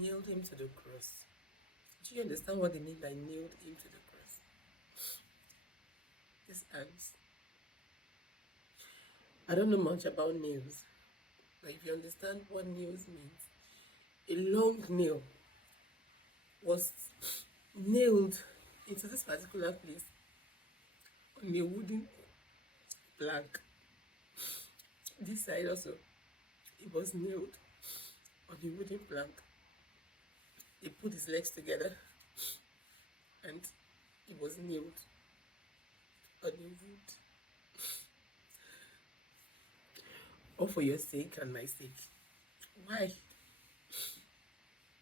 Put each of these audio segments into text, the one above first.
nailed him to the cross. Do you understand what they mean by nailed him to the cross? His hands. I don't know much about nails, but if you understand what nails means, a long nail was nailed into this particular place on a wooden plank. This side also, it was nailed on a wooden plank. They put his legs together and it was nailed on a wood. All for your sake and my sake. Why?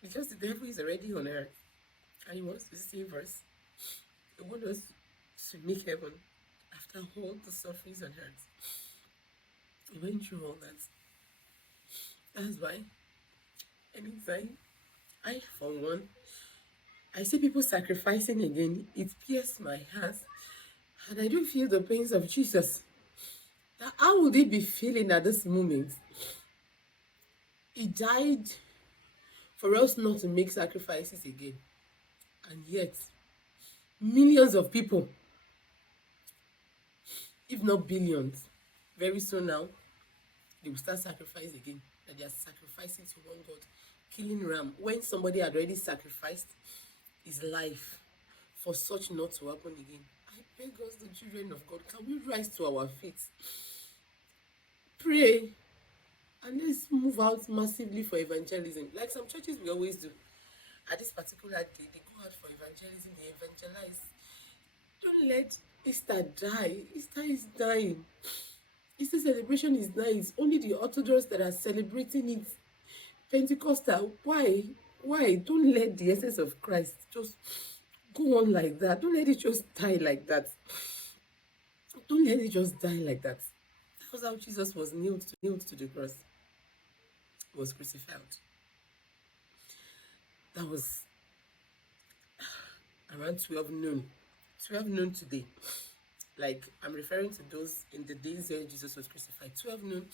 Because the devil is already on earth and he wants to save us. He wants us to make heaven after all the sufferings on earth. He went through all that. That's why anytime I, for one, I see people sacrificing again, it pierces my heart. And I do feel the pains of Jesus. Now, how would he be feeling at this moment? He died for us not to make sacrifices again. And yet, millions of people, if not billions, very soon now, they will start sacrificing again. That they are sacrificing to one God, killing ram. When somebody had already sacrificed his life for such not to happen again. I beg us, the children of God, can we rise to our feet? Pray. And let's move out massively for evangelism. Like some churches we always do. At this particular day, they go out for evangelism, they evangelize. Don't let Easter die. Easter is dying. Easter celebration is dying. It's only the Orthodox that are celebrating it. Pentecostal, why? Don't let the essence of Christ just go on like that. Don't let it just die like that. Don't let it just die like that. That was how Jesus was nailed to the cross. He was crucified. That was around 12 noon. 12 noon today. Like, I'm referring to those in the days where Jesus was crucified. 12 noon,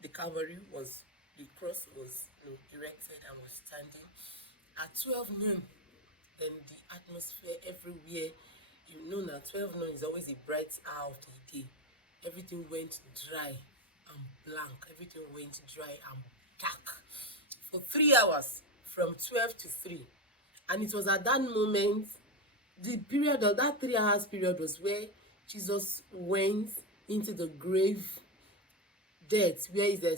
the Calvary was, the cross was erected and was standing. At 12 noon, then the atmosphere everywhere, you know now, 12 noon is always a bright hour of the day. Everything went dry and blank. Everything went dry and dark for 3 hours, from 12 to 3. And it was at that moment, the period of that 3 hours period was where Jesus went into the grave death. Where is their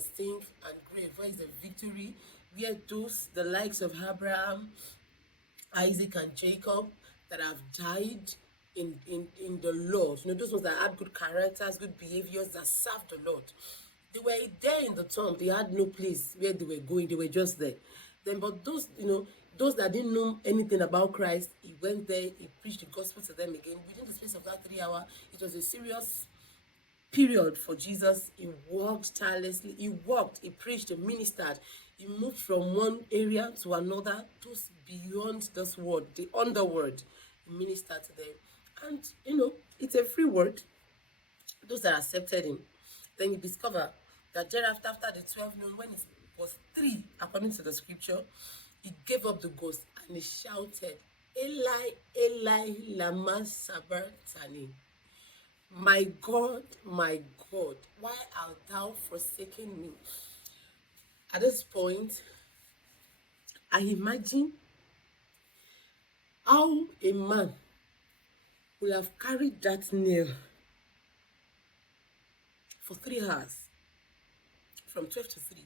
sting and grave? Where is the victory? Where those, the likes of Abraham, Isaac, and Jacob that have died in the Lord. You know, those ones that had good characters, good behaviors, that served the Lord. They were there in the tomb. They had no place where they were going. They were just there. Then, but those, those that didn't know anything about Christ, he went there, he preached the gospel to them again. Within the space of that 3 hours, it was a serious period for Jesus. He worked tirelessly. He worked, he preached, he ministered. He moved from one area to another, those beyond this world, the underworld. He ministered to them. And, it's a free word. Those that accepted him. Then you discover that thereafter, after the 12 noon, when it was 3, according to the scripture, he gave up the ghost and he shouted, Eli, Eli, lama sabachthani. My God, why art thou forsaken me? At this point, I imagine how a man will have carried that nail for 3 hours, from 12 to 3,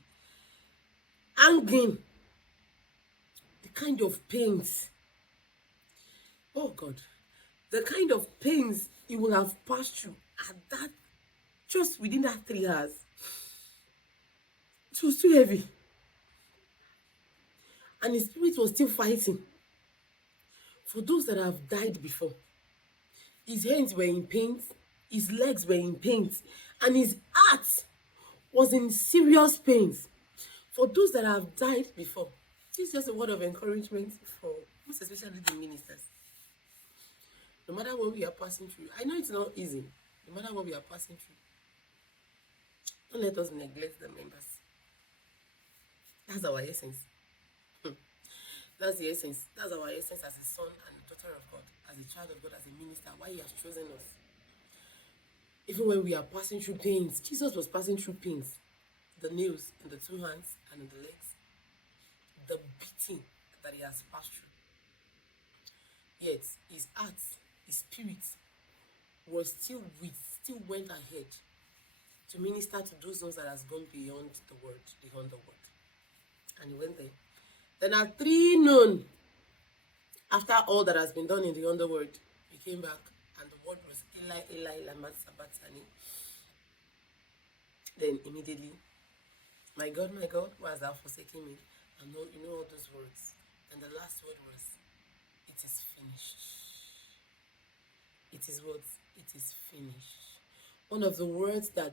hanging, the kind of pains, oh God, the kind of pains he will have passed through at that, just within that 3 hours. It was too heavy. And his spirit was still fighting. For those that have died before, his hands were in pain, his legs were in pain, and his heart was in serious pains. For those that have died before, this is just a word of encouragement for most especially the ministers. No matter what we are passing through, I know it's not easy. No matter what we are passing through, don't let us neglect the members. That's our essence. That's the essence. That's our essence as a son and a daughter of God, as a child of God, as a minister. Why He has chosen us. Even when we are passing through pains, Jesus was passing through pains. The nails in the two hands and in the legs, the beating that He has passed through. Yet His heart, His spirit was still went ahead to minister to those ones that has gone beyond the word, beyond the word. And He went there. Then at 3 noon, after all that has been done in the underworld, He came back, and the word was Eli, Eli, lama sabachthani. Then immediately, my God, why hast thou forsaken me? And you know all those words. And the last word was, it is finished. It is what? It is finished. One of the words that